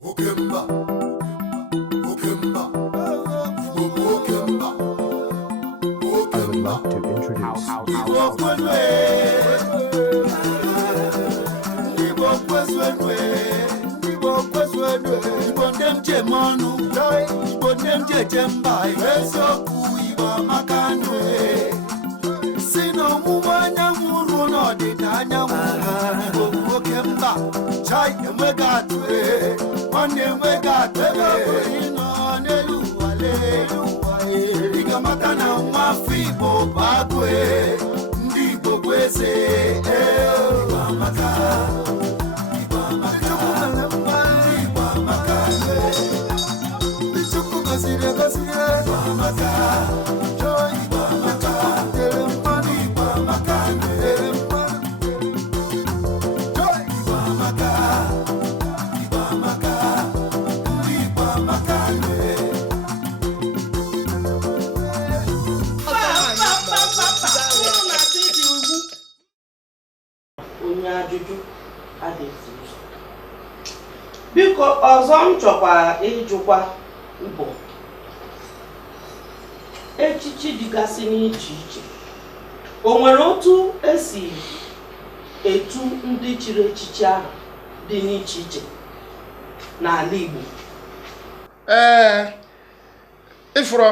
Okemba, Okemba, Okemba, I would like to introduce Chai emwegatwe, one emwegatwe, ino neluwale, ikamata na mafibo bagwe, ndibo kweze, ibamaka, ibamaka, bichuku kasire, ibamaka, joy, ibamaka, teremani, ibamaka, biko ọzọ m chọkwa ịjụkwa bụ echichi dịgasị n'iche iche. O nwere otu esi etu ndị chiri echichi ahụ dị n'iche iche n'ala Igbo? Ifuru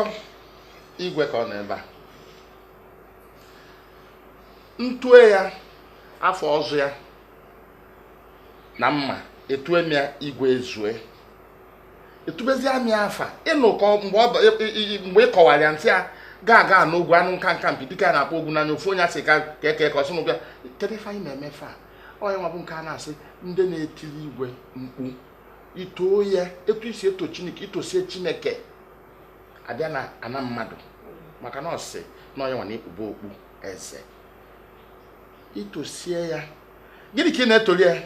igwe ka ọ nọ ebe a. Ntue ya afọ ọzọ ya na mma etue m ya igwe ezue etubezi amị afa ịnụ ka mgbe ị kọwara ya ntị a ga n'ogwu anụ nka mpi dịka na-akpọ ogwu n'anya ofu onye asị ka eke ka ọsịnụ bịa kedu ife anyị na-eme fa onye nwa bụ nke a na-asị ndị na-etiri igwe mkpu itoo ya etu isi eto Chineke itosie Chineke abịa na ana mmadụ maka na ọsị na onye nwa na-ekpube okpu eze itosie ya gịnị ka ị na-etoli ya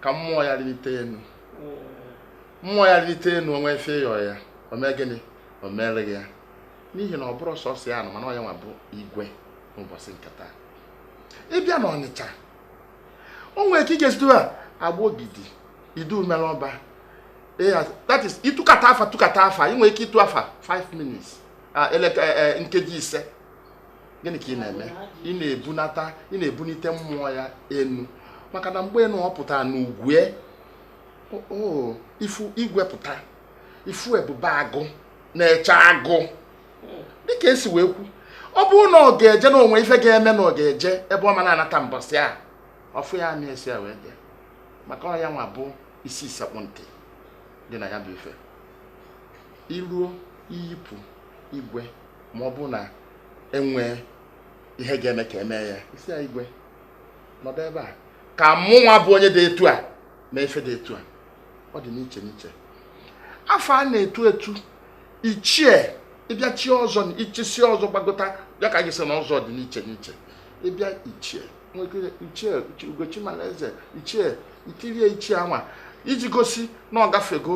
ka mmụọ ya rite enu mmụọ ya rite enu onwe efe yọ ya o mee gịnị o mere ya n'ihi na ọ bụrụ sọsọ ya nọ mana onye nwa bụ igwe n'ụbọchị nkata ịbịa na Ọnịcha o nwere ka ị ga-esite a agba ogidi idu melọba that is ịtụkata afa ị nwere ike ịtụ afa 5 minutes nkeji 5 gịnị ka ị na-eme ị na-ebunite mmụọ ya enu maka na mgbe ọ pụtara n'ugwe ifu igwe pụta ifu ebube agụ na-eche agụ dịka esi wee kwu ọ bụrụ na ọ ga-eje n'onwe ife ga-eme na ọ ga-eje ebe ọ ma na-anata mbọsị a ọfụ ya na-esi wee dị maka ọ ya nwa bụ isi sekpụ ntị dị na ya bụ ife iruo iyipụ igwe ma ọ bụ na enwe ihe ga-eme ka eme ya isi ya igwe nọdụ ebe a ka mụnwa bụ onye dị etu a ma efe dị etu a ọ dị n'iche n'iche afọ a na-etu etu ichie ịbịa chi ọzọ ichisi ọzọ gbagota ya ka gị sị na ọzọ dị n'iche n'iche ịbịa ichie ichie Ugochi Malaeze ichie ikirie ichie anwa iji gosi na ọ gafego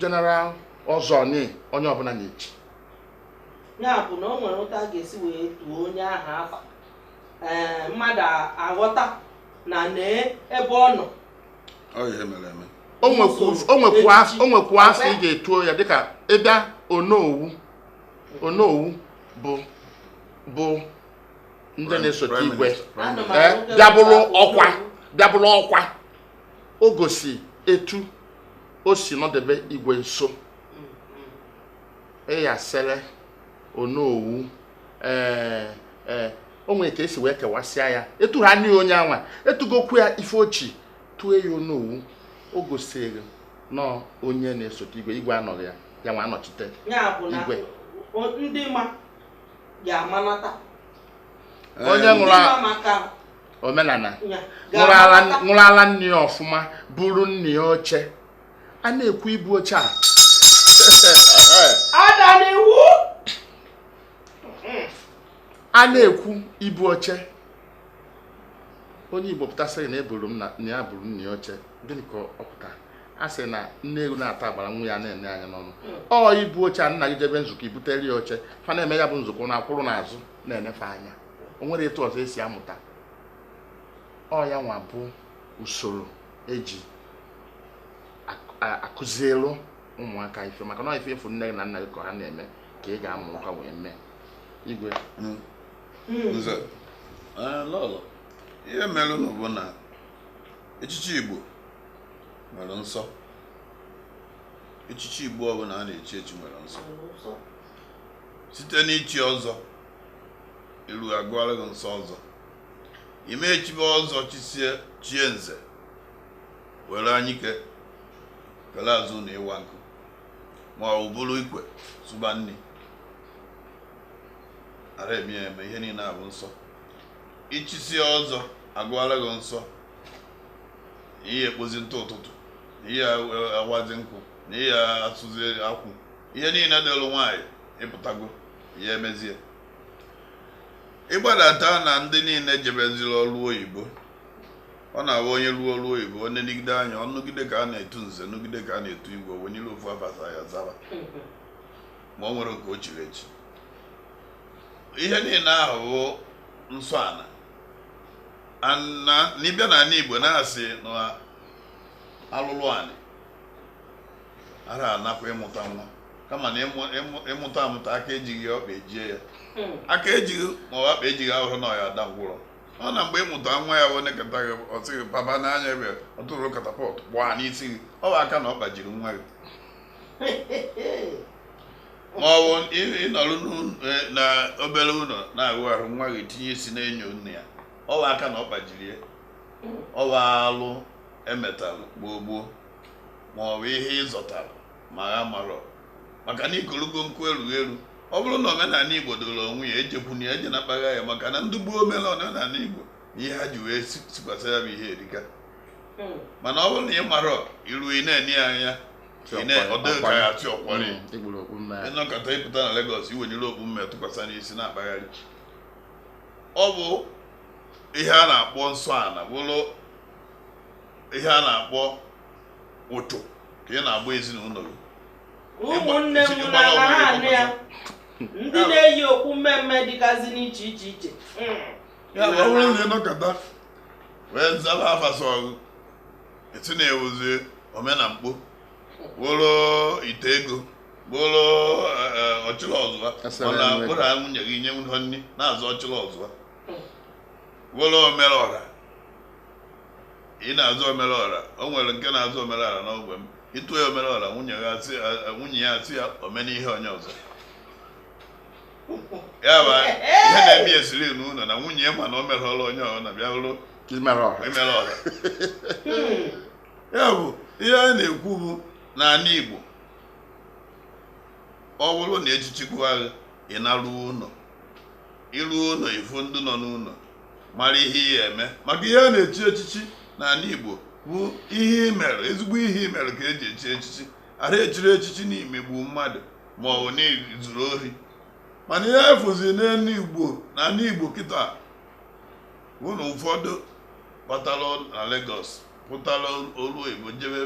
general ọzọ ni onye ọbụla na-echi ya bụ na o nwere ụta ga-esi wee tuo onye ahụ afa mmadụ aghọta na ebe ọ nọ o nwekwu afọ ị ga-etuo ya dịka ịbịa Onowu bụ ndị na-esote igwe bịabụrụ ọkwa o gosi etu o si nọdebe igwe nso sele Onowu o nwere ka esi wee kewasịa ya etu ha nye onye anwa etugokwu ya ife ochi tue ya Onowu o gosiri na onye na-esote igwe anọghị ya nwa anọchite igwe ndị ma ga-amanata onye nwụrụ omenala nwụrụ ala nne ya ọfụma buru nne ya oche a na-ekwu ibu oche a a na-ekwu ibu oche onye Igbo pụtasịrị na eburu m na ya buru nne ya oche gịnị ka ọ pụta a sị na nne ewu na-ata agbara nwa ya na-ene anya n'ọnụ ọ ibu oche a nna gị jebe nzukọ ibutere ya oche fa na-eme ya bụ nzukọ na-akwụrụ n'azụ na-enefe anya o nwere etu ọzọ esi amụta ọ ya nwa bụ usoro eji akụzielu ụmụaka ife maka na ife efu nne na nna gị ka ha na-eme ka ị ga-amụ nkwa wee mee igwe nze lọlọ ihe mere unu bụ na echichi Igbo nwere nsọ echichi Igbo ọbụla a na-echi echi nwere nsọ site n'ichi ọzọ iru agụọla gị nsọ ọzọ ime echibe ọzọ chie nze were anyike kele azụ na ịwa nkụ ma ọ bụrụ ikwe sụba nni ara eme ya eme ihe niile abụ nsọ ichisi ọzọ agụọla gị nsọ ihe ekpozi ntụ ụtụtụ ihe awazi nkụ na ihe asụzi akwụ ihe niile dịlụ nwaanyị ịpụtago ya emezie ịgbadata na ndị niile jebeziri ọrụ oyibo ọ na-abụ onye ruo ọrụ oyibo onye nigide anya ọnụgide ka a na-etu nze nụgide ka a na-etu igwe wenyere ofu abasa ya zaba ma ọ nwere nke o chiri echi ihe niile ahụ bụ nsọ ana n'ịbịa n'ala Igbo na-asị na alụlụ anị ara anakwa ịmụta nwa kama na ịmụta amụta aka ejighị ọkpa ejie ya aka ejighị ma ọ akpa ejighị ahụhụ na ya ada ngwụrọ ọ na mgbe ịmụta nwa ya bụ nekata gị ọ sịghị papa n'anya ebe ọ tụrụ katapọt gbaa n'isi gị ọ bụ aka na ọ kpajiri nwa gị ma ọ bụ ịnọrụ na obere ụlọ na-ahụ ahụ nwa gị tinye isi n'enyo nne ya ọ bụ aka na ọ kpajiri ya ọ bụ alụ emetalụ gboo ma ọ bụ ihe ịzọtara ma ha marọ maka na ikolugo nkụ erughị eru ọ bụrụ na omenala Igbo doro onwe ya ejekwuna ya eje na kpagha ya maka na ndị gboo omenala Igbo ihe ha ji wee sikwasị ya bụ ihe erika mana ọ bụrụ na ị marọ iru ị na-enye ya anya ọdịghị ka ya atị ọkwari ịnọkọta ịpụta na Lagos iwenyere okpu mme tụkwasị n'isi na-akpagharị ọ bụ ihe a na-akpọ nsọ ana bụrụ ihe a na-akpọ ụtụ ka ị na-agba ezinụlọ gị ụmụnne m na ha anị ya ndị na-eyi okwu mmemme dịgazi n'iche iche ya bụ ọ bụrụ na ịnọkọta wee nzaba afasa ọgụ eti na-ewuzi omenamkpo bụrụ ite ego bụrụ ọchịrị ọzụwa mana bụrụ nwunye gị nye nri na-azụ ọchịrị ọzụwa bụrụ omerọra ị na-azụ omerọra o nwere nke na-azụ omerọra n'ogbe m ịtụ ya omerọra nwunye ya asị ya omena ihe onye ọzọ ya bụ ihe na-eme esiri n'ụlọ na nwunye ya ma na o merọla onye ọzọ na bịa bụrụ imerọra ya bụ ihe a na-ekwu bụ n'ala Igbo ọ bụrụ na echichikwu agha ị na-arụ ụlọ iru ụlọ ifu ndị nọ n'ụlọ mara ihe ihe eme maka ihe a na-echi echichi n'ala Igbo bụ ihe imere ezigbo ihe imere ka eji echi echichi ara echiri echichi n'imegbu mmadụ ma ọ bụ n'izuru ori mana ihe efuzi n'elu Igbo n'ala Igbo kịta bụ na ụfọdụ batara na Lagos pụtara olu oyibo jebe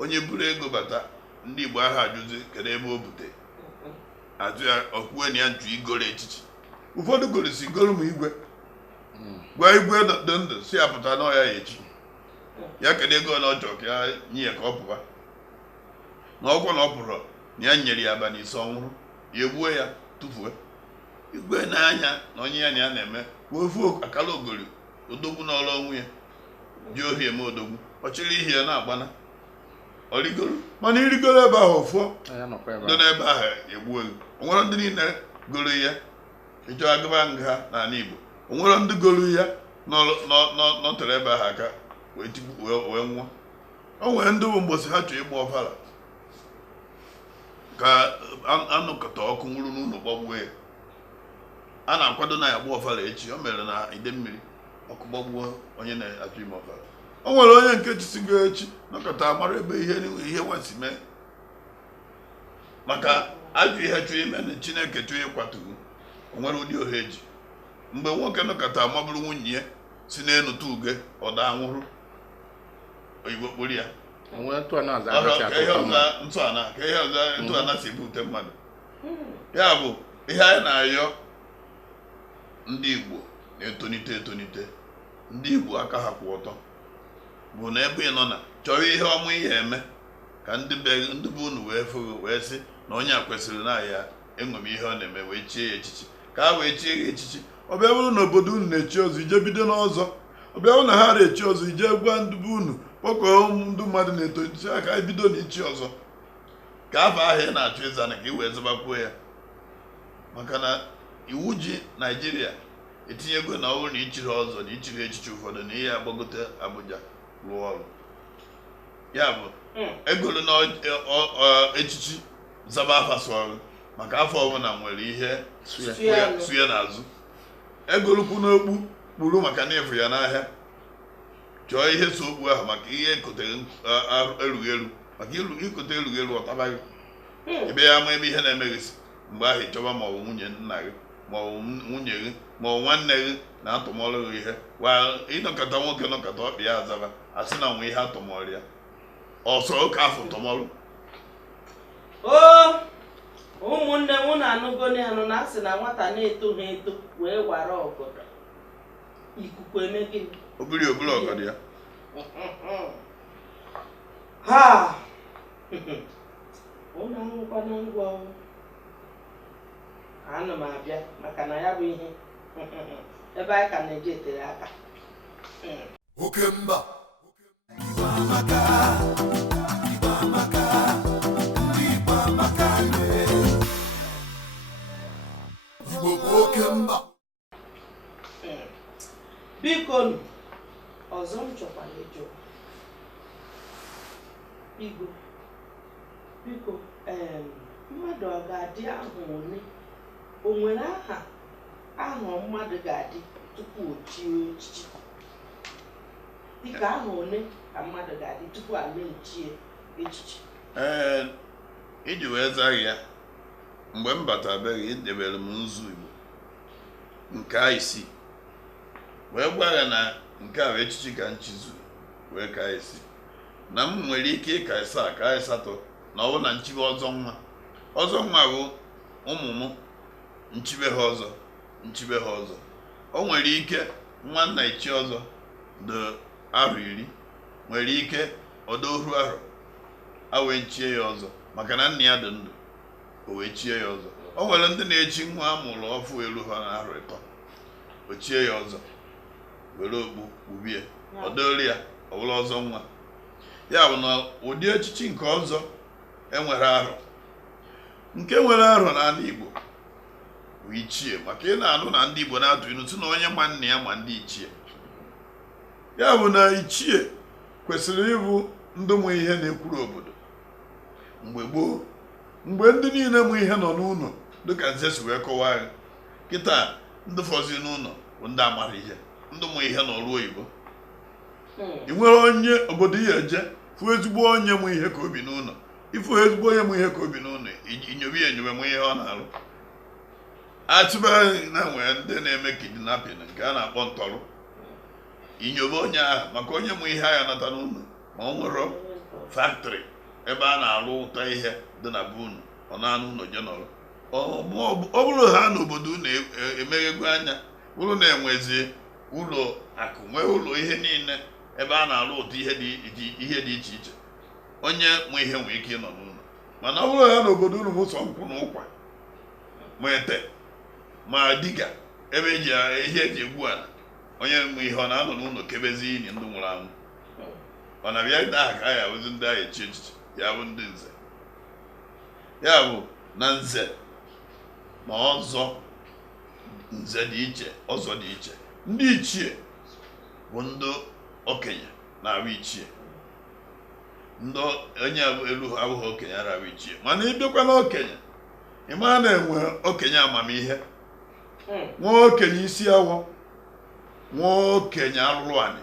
onye buru ego bata ndị Igbo ahụ ajụzi kedu ebe o bute ajụ ya ọkwue na ya njụ igoro echichi ụfọdụ gorisi igoro m igwe gwa igwe dị ndụ si apụta n'ọya ya echi ya kedu ego na ọchọ ka ya nye ya ka ọ pụwa na ọkwụ na ọ pụrụ na ya nyere ya abalị ise ọnwụrụ ya egbuo ya tụfuo igwe n'anya na onye ya na ya na-eme ofu akala ogori odogwu n'ọrụ onwe ya ji ohi eme odogwu ọ chịrị ihe ya na-agbana ọ rigoro mana irigoro ebe ahụ ọfụọ ndị n'ebe ahụ egbuo gị onwere ndị niile goro ya ịchọ agaba nga n'ala Igbo onwere ndị goro ya nọtere ebe ahụ aka wee nwụọ o nwere ndị bụ mgbosi ha chọrọ ịgba ọbara ka anụkọta ọkụ nwụrụ n'ụlọ gbagbuo ya a na-akwado na ya gba ọbara echi o mere na ide mmiri ọkụ gbagbuo onye na-achọ ime ọbara o nwere onye nke chisigo echi nọkọta mara ebe ihe nwasi mee maka ajụ ihe chụọ ime na Chineke chụọ ịkwatugo o nwere ụdị ohe ji mgbe nwoke nọkọta mabụrụ nwunye ya si n'elu tuge ọda anwụrụ oyibo kpori ya ntụana si ebute mmadụ ya bụ ihe anyị na-ayọ ndị Igbo na-etonite ndị Igbo aka ha kwụ ọtọ bụ na ebe ị nọ na chọrọ ihe ọmụ ihe eme ka ndị be unu wee fụrụ wee sị na onye a kwesịrị na ya enwe m ihe ọ na-eme wee chie ya echichi ka ha wee chie ya echichi. Ọ bịa bụrụ na obodo unu na-echi ọzọ ije bido n'ọzọ, ọ bịa bụrụ na ha na-echi ọzọ ije gwa ndị be unu kpọkọọ ndị mmadụ na-etolite aka ebido n'ichi ọzọ ka afọ ahụ ị na-achụ ịza na ka ị wee zọbakwuo ya. Maka na iwu ji Naijiria etinyego na ọ bụrụ na ichiri ọzọ na ichiri echichi ụfọdụ na ihe agbagote Abuja rụọ ọrụ. Ya bụ egolu na echichi zaba afa sọrụ maka afọ ọbụla nwere ihe suye n'azụ. Egolukwu n'okpu kpuru maka na efu ya n'ahịa, chọọ ihe so okpu ahụ maka ihe ekotere erughị eru, maka ikote erughị eru ọtabaghị ebe ya ama ebe ihe na-emeghịsị mgbe ahụ ịchọba ma ọ bụ nwunye nna gị ma ọ bụ nwunye gị ma ọ bụ nwanne gị na atụmọrụ gị ihe ịnọkọta nwoke nọkọta ọkpị ya azaba asị na nwe ihe atụmọrụ ya ọsọ oke afọ tụmọrụ. Ụmụnne m na-anụgoni anụ na asị na nwata na-etoghị eto wee wara ọgọdọ ikuku eme gịnị obiri ọgọdọ ya. Ha ụnụ anwụkwana ngwa ana m abịa maka na ya bụ ihe ebe anyị ka na-eji etere aka. Oke mba Igbo amaka, Igbo amaka, ndị Igbo amaka Igbo bụ oke mba. Biko ọzọ m chọkwara ịjụ Igbo, biko mmadụ ọ ga-adị ahụ ole, o nwere aha mmadụ ga-adị tupu o chie echichi? Dịka aha ole ka mmadụ ga-adị tupu a na-echie echichi? Iji wee zaa ya, mgbe m batabeghị edebere m nzu Igbo nke isii wee gwa ya na nke a bụ echichi ka nchizu wee ka isi na m nwere ike ịka ịsaa ka ịsatọ na ọ bụ na nchibe ọzọ nwa bụ ụmụ m nchibe ha ọzọ. O nwere ike nwanna ichi ọzọ dị arọ 10 nwere ike ọdọoru arọ a wee chie ya ọzọ maka na nna ya dị ndụ o wee chie ya ọzọ. O nwere ndị na-echi nwa amụrụ ọfụ elu ha na arọ 3 o chie ya ọzọ were okpu kpubie ọdọọrụ ya ọbụla ọzọ nwa. Ya bụ na ụdị echichi nke ọzọ enwere arọ, nke nwere arọ n'ala Igbo bụ ichie, maka ị na-anụ na ndị Igbo na-atụ ilu si na onye ma nna ya ma ndị ichie. Ya bụ na ichie kwesịrị ịbụ ndị mụ ihe na-ekwuru obodo mgbe gboo, mgbe ndị niile mụ ihe nọ n'ụlọ dịka nze si wee kọwaa ya. Kịta ndị fọzi n'ụlọ bụ ndị amara ihe, ndị mụ ihe n'ọrụ oyibo. Ị nwere onye obodo ya eje fụ ezigbo onye mụ ihe ka obi n'ụlọ, ịfụ ezigbo onye mụ ihe ka obi n'ụlọ inyobe ya enyobe mụ ihe ọ na-arụ. Atụbaghị na nwee ndị na-eme kidnapping nke a na-akpọ ntọrọ, inyobe onye ahụ maka onye mụ ihe agha nata n'ụlọ ma ọ nwere factory ebe a na-arụ ụtọ ihe dị na be unu ọ na-anụ ụlọ je nọrọ. Ọ bụrụ ha n'obodo na-emeghego anya bụrụ na-enwezi ụlọ akụ nwee ụlọ ihe niile ebe a na-arụ ụtọ ihe dị iche iche, onye mụ ihe nwee ike ịnọ n'ụlọ. Mana ọ bụrụ ha n'obodo unu bụ sọ nkwụ na ụkwa ma ete ma diga ebe ihe eji egbu ala, onye mụ ihe ọ na-anọ n'ụlọ kebezi ini ndị nwụrụ anwụ. Ọ na-abịa ide aha ka a ya bụzi ndị agha echi echichi ya bụ ndị nze. Ya bụ na nze ma ọzọ, nze dị iche ọzọ dị iche. Ndị ichie bụ ndị okenye na-abụ ichie, ndị onye elu ha abụghị okenye na-abụ ichie. Mana ịbịakwa na okenye, ịma na-enwe okenye amamihe, nwa okenye isi awọ, nwa okenye alụrụ anị.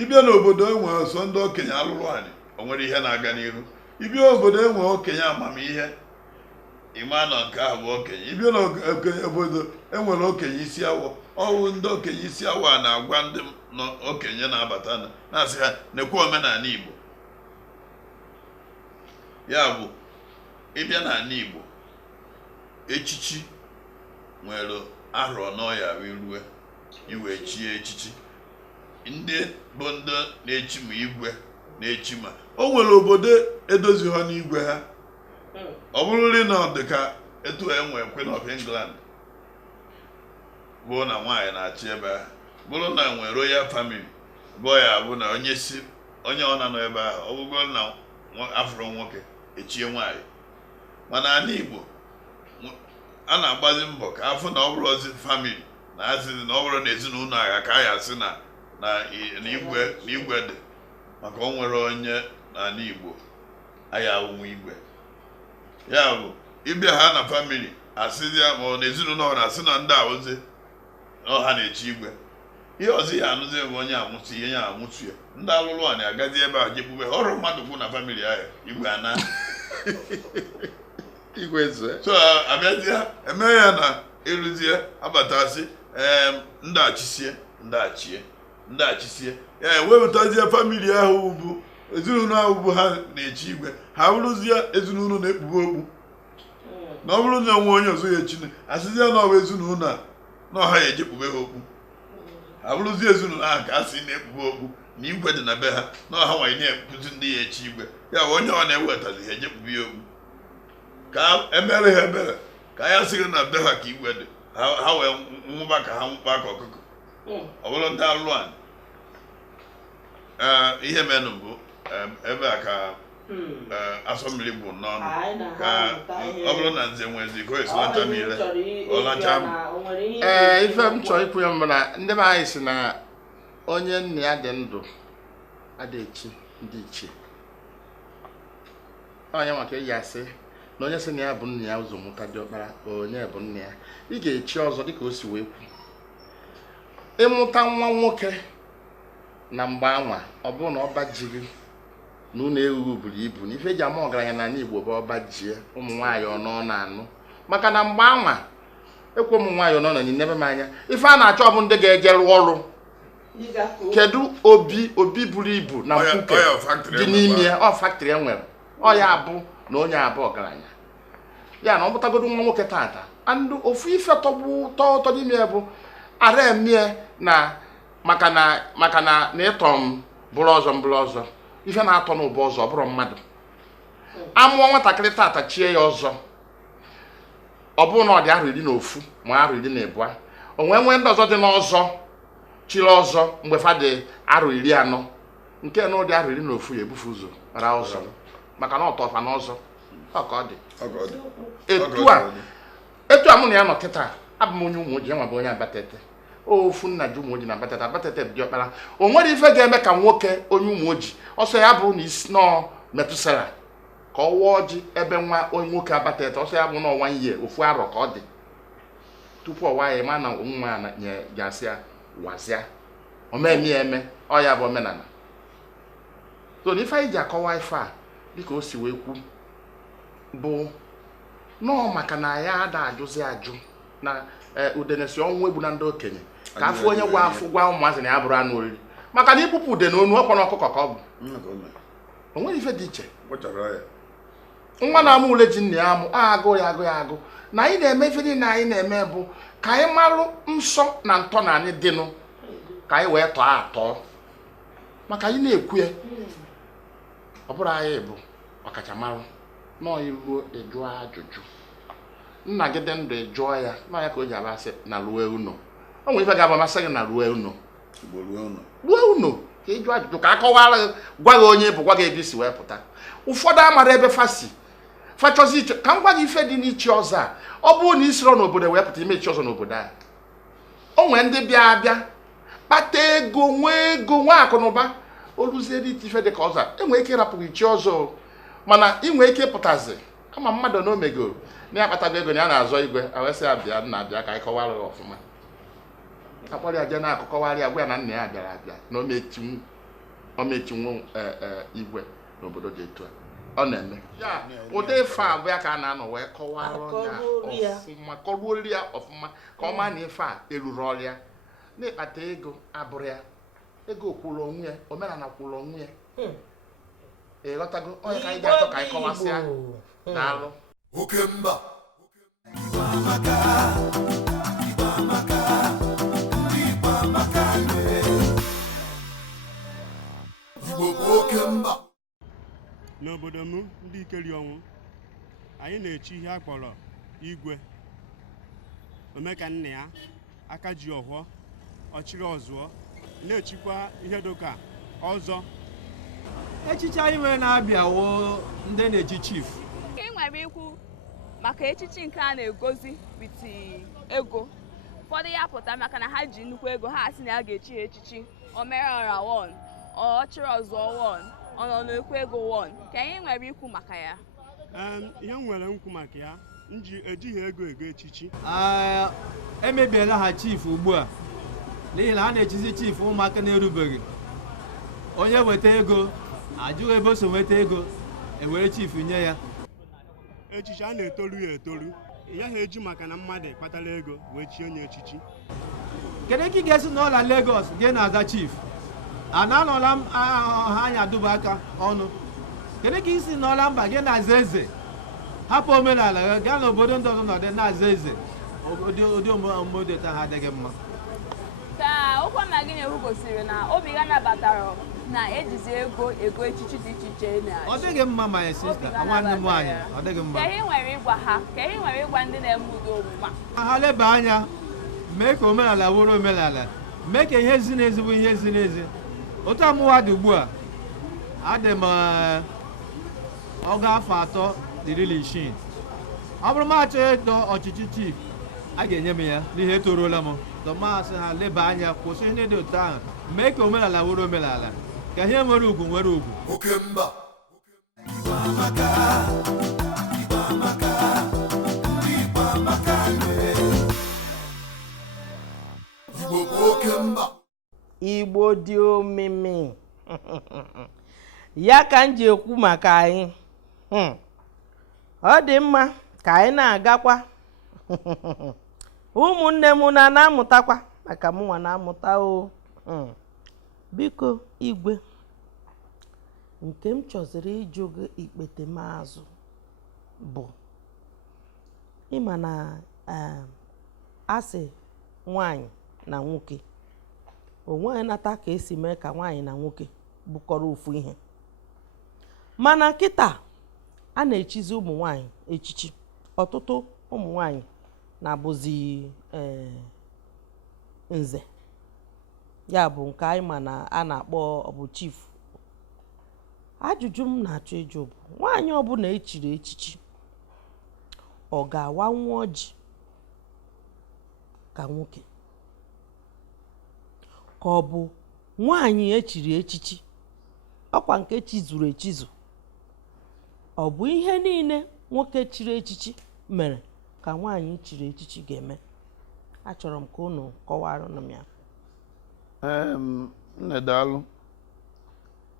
Ịbịa n'obodo enwe ọsọ ndị okenye alụrụ anị, o nwere ihe na-aga n'iru. Ịbịa obodo enwe okenye amamihe, ịma na nke ahụ bụ okenye. Ịbịa n'obodo enwere okenye isi awọ, ọwụ ndị okenye isi awọ a na-agwa ndị okenye na-abata na-asị ha nekwa omenala Igbo. Ya bụ ịbịa n'ala Igbo, echichi nwere arọ n'ọya rue iwe chie echichi. Ndị bụ ndị na-echi ma igwe na-echi ma o nwere obodo edozi ha n'igwe ha ọ bụrụrị na ọ dị ka etu enwe Queen of England bụ na nwaanyị na-achị ebe ahụ bụrụ na enwe royal family bụ ya bụ na onye ọ na-anọ ebe ahụ ọ bụgoro na afro nwoke echie nwaanyị mana ala Igbo a na-agbazi mbọ ka afọ na ọ bụrụ ozi family na asịzi na ọ bụrụ na ezinụlọ agha ka a ya asị na igwe dị maka o nwere onye n'ala Igbo aya ụmụ igwe ya bụ ịbịa ha na family asịzi ya ma ọ na ezinụlọ na-asị na ndị awụzi ọha na-echi igwe ihe ọzọ ya anụzi bụ onye amụtụ ihe ya amụtụ ya ndị alụlụ a na-agazi ebe ahụ jekpube ọrụ mmadụ kwụ na family ahụ igwe ana igwe zue so abịazie eme ya na ịrụzie abatasị ndachisie ya ewepụtazie famili ahụ bụ ezinụlọ ahụ bụ ha na-echi igwe ha bụrụzie ezinụlọ na-ekpube okpu na ọ bụrụ na onwe onye ọzọ ya echine asịzie na ọ bụ ezinụlọ a na ọha ya ejekpube ha okpu ha bụrụzie ezinụlọ ahụ ka a sị na-ekpube okpu na igwe dị na be ha na ọha nwanyị na-ekpuzi ndị ya echi igwe ya bụ onye ọ na-ewetazi ha ejekpube ya okpu ka emere ha ebere ka ya sịrị na be ha ka igwe dị ha wee nwụba ka ha nwụkpa ka ọkụkọ ọ bụrụ ndị alụlụ anyị ihe menụ bụ ebe a ka asọ mmiri bụ n'ọnụ ka ọ bụrụ na nze nwezi ka o esilata mmiri ọlacha m ife m chọrọ ikwu ya mbụ na ndị be anyị si na onye nna ya dị ndụ adịchi ndị ichie onye maka eji asị na onye sị na ya bụ nna ya ụzọ mụta dị ọkpara onye bụ nna ya ị ga-echi ọzọ dịka o si wee kwu ịmụta nwa nwoke na mgbe anwa ọ bụrụ na ọba jiri na ụlọ ewu buru ibu na ife eji ama ọgaranya n'ala Igbo bụ ọba jie ụmụ nwaanyị ọnọ na-anụ maka na mgbe anwa ekwe ụmụ nwaanyị ọnọ na n'ebe m anya ife a na-achọ bụ ndị ga-eje rụọ ọrụ kedu obi buru ibu na mkpuke dị n'ime ya ọ factory enwere ọ ya bụ na onye abụ ọgaranya ya na ọ bụtagodo nwa nwoke tata andụ ofu ife tọgbụ n'ime ya bụ ara emie na maka na ịtọ m bụrụ ọzọ ife na-atọ n'ụba ọzọ ọ bụrụ mmadụ amụọ nwatakịrị tata chie ya ọzọ ọ bụrụ na ọ dị arọ 11 ma arọ 12 o nwee ndị ọzọ dị n'ọzọ chiri ọzọ mgbe fa dị arọ 40 nke na ụdị arọ 11 ya ebufe ụzọ ra ọzọ maka na ọtọfa n'ọzọ ọ ka ọ dị etu a mụ na ya nọ kịta abụ m onye ụmụ ojii nwa bụ onye Abatete ofu nna ji ụmụ ojii na Abatete bụ diọkpara o nwere ife ga-eme ka nwoke onye ụmụ ojii ọsọ ya bụ na isi nọọ Metusela ka ọ wụọ ọjị ebe nwa onye nwoke Abatete ọsọ ya bụ na ọnwa ihe ofu arọ ka ọ dị tupu ọwa ya ma na nwa nye gasịa wazịa omeme ya eme ọ ya bụ omenala so na ife anyị ji akọwa ife a dịka o si wee kwu bụ nọọ maka na ya ada ajụzi ajụ na udenesi ọnwụ egbu na ndị okenye ka afọ onye gwa afọ gwa ụmụazị na ya bụrụ anụ oriri maka na ịpụpụ ude na onu ọkwa na ọkụkọ ka ọ bụ o nwere ife dị iche nwa na-amụ ule ji nna ya amụ agụ ya na anyị na-eme ife niile anyị na-eme bụ ka anyị marụ nsọ na ntọ na anyị dịnụ ka anyị wee tọọ atọ maka anyị na-ekwu ya ọ bụrụ anyị bụ ọkachamara nọọ iruo ịjụ ajụjụ nna gị dị ndụ ịjụọ ya nọọ ya ka o ji abasị na rue unu o nwere ife ga-abụ amasị gị na rue unu ka ịjụ ajụjụ ka akọwara gwa gị onye bụ gwa gị ebe isi wee pụta ụfọdụ amara ebe fa chọzi iche ka m gwa gị ife dị n'ichi ọzọ a ọ bụrụ na isiro n'obodo wee pụta imechi ọzọ n'obodo a o nwere ndị bịa kpata ego nwee akụ na ụba oluzie dị ife dị ka ọzọ enwere ike ịrapụ gị chi ọzọ mana ị nwere ike ịpụtazi kama mmadụ na omegoro na ya kpatago ego na ya na-azọ igwe awesị abịa nna abịa ka anyị kọwara ya ọfụma akpọrọ ya je na akụkọwarị ya gwa ya na nna ya abịa na omechinwo igwe n'obodo dị etu a ọ na-eme ya ụdị ife abụ ya ka a na-anọ wee kọwara ya ọfụma kọruori ya ọfụma ka ọ maa na ife a eruru ọrịa na-ekpata ego abụrụ ya ego kwụrụ onwe ya omenala kwụrụ onwe ya ịghọtago onye ka anyị ga-achọ ka anyị kọwasịa daalụ Okemba Igbo amaka ndị Igbo amaka Igbo bụ oke mba. N'obodo m ndị ikeri ọnwụ anyị na-echi ihe a kpọrọ igwe omekanna ya aka ji ọhụọ ọchịrị ọzụọ na-echikwa ihe dịka ọzọ. Echichi anyị nwere na-abịawo ndị na-echi chief. Ị nwere ikwu maka echichi nke a na-egozi biti ego. Ụfọdụ ya pụta maka na ha ji nnukwu ego ha asị na ya ga-echi echichi omerọra won ọchịrị ọzụọ won ọnọ n'ekwu ego won. Ka anyị nwere ikwu maka ya. Ihe m nwere nkwu maka ya ejighị ego ego echichi. Emebiela ha chief ugbu a n'ihi na ha na-echizi chief ụmụaka na-erubeghị. Onye weta ego ajụghị ebe o so nweta ego ewere chief nye ya. Echichi a na-etoru ya etoru ya ha eji maka na mmadụ kpatara ego wee chie onye echichi. Kedu ka ị ga-esi n'ụlọ Lagos gị na-aza chief a na-anọla ha anya duba aka ọnụ? Kedu ka isi n'ọla mba gị na-aza eze hapụ omenala ya gaa n'obodo ndị ọzọ nọdụ na-aza eze? Ụdị omume taa ha adịghị mma. Ka okwu nna gị na-ekwu gosiri na obi ga nabatara na ejizi ego echichi dị iche iche na ọ dịghị mma my sister nwanne m nwaanyị ọ dịghị mma. Ka ihe nwere ịgwa ha ka ihe nwere ịgwa ndị na-eme udo omume ha leba anya mee ka omenala wụrụ omenala mee ka ihe ziri ezi bụ ihe ziri ezi. Otu amụwa dị ugbu a adị m ọgụ afọ 36. Ọ bụrụ m achọghị ịdọ ọchịchị chief a ga-enye m ya n'ihe etoruola m. Tọmasị ha leba anya kwụsị ihe dị otu ahụ mee ka omenala wụrụ omenala ka ihe nwere ugwu nwere ugwu. Oke mba. Igbo amaka. Igbo amaka. Ndị Igbo amaka. Igbo bụ oke mba. Igbo dị omimi. Ya ka m ji ekwu maka anyị. Ọ dị mma ka anyị na-agakwa. Ụmụnne m na-amụtakwa maka m nwa na-amụta o. Biko igwe nke m chọziri ịjụ gị ikpete maazụ bụ ịma na asị nwanyị na nwoke onwe nata ka esi mee ka nwanyị na nwoke bụkọrọ ofu ihe, mana kịta a na-echizi ụmụ nwanyị echichi. Ọtụtụ ụmụ nwanyị na-abụzi nze, ya bụ nke anyị ma na a na-akpọ ọbụ chief. Ajụjụ m na-achọ ịjụ bụ nwaanyị ọbụla echiri echichi ọ ga-awa nwa ọjị ka nwoke, ka ọ bụ nwaanyị echiri echichi ọkwa nke chizuru echizu? Ọ bụ ihe niile nwoke chiri echichi mere ka nwaanyị chiri echichi ga-eme? Achọrọ m ka unu kọwara m ya. Nne daalụ.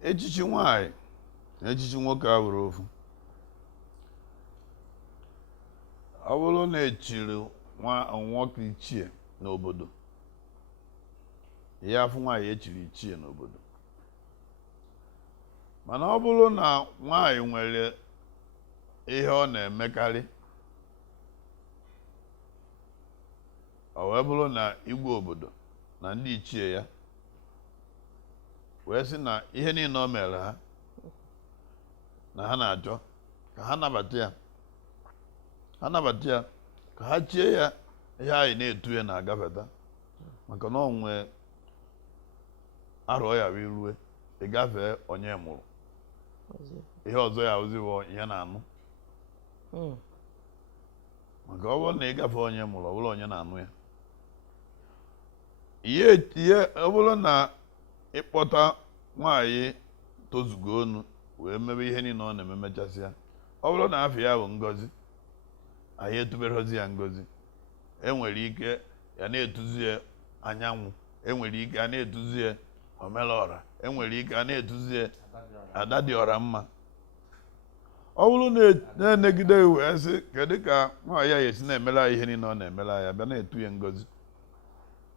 Echichi nwaanyị na echichi nwoke a were ofu. Ọ bụrụ na echiri nwoke ichie n'obodo, ya afụ nwaanyị echiri ichie n'obodo. Mana ọ bụrụ na nwaanyị nwere ihe ọ na-emekarị, ọ wee bụrụ na igwe obodo na ndị ichie ya wee sị na ihe niile o mere ha na ha na-achọ ka ha nabata ya, ka ha chie ya ihe anyị na-etu ya na-agafeta, maka na onwe arọ ya wee rue ịgafee onye mụrụ ihe ọzọ ya oziwo ihe na-anụ. Maka ọ bụrụ na ịgafe onye mụrụ ọ bụrụ onye na-anụ ya. Ihe ọ bụrụ na ịkpọta nwaanyị tozugo onu wee mebe ihe niile ọ na-eme mechasịa, ọ bụrụ na afọ ya bụ ngozi, anyị etuberozi ya ngozi. Enwere ike ya na-etuzi ya anyanwụ, enwere ike a na-etuzi ya omelọra, enwere ike a na-etuzi ya ada dị ọra mma. Ọ bụrụ na-enegide wee sị kedu ka nwaanyị ya esi na-emela ihe niile ọ na-emela ya, bịa na-etu ya ngozi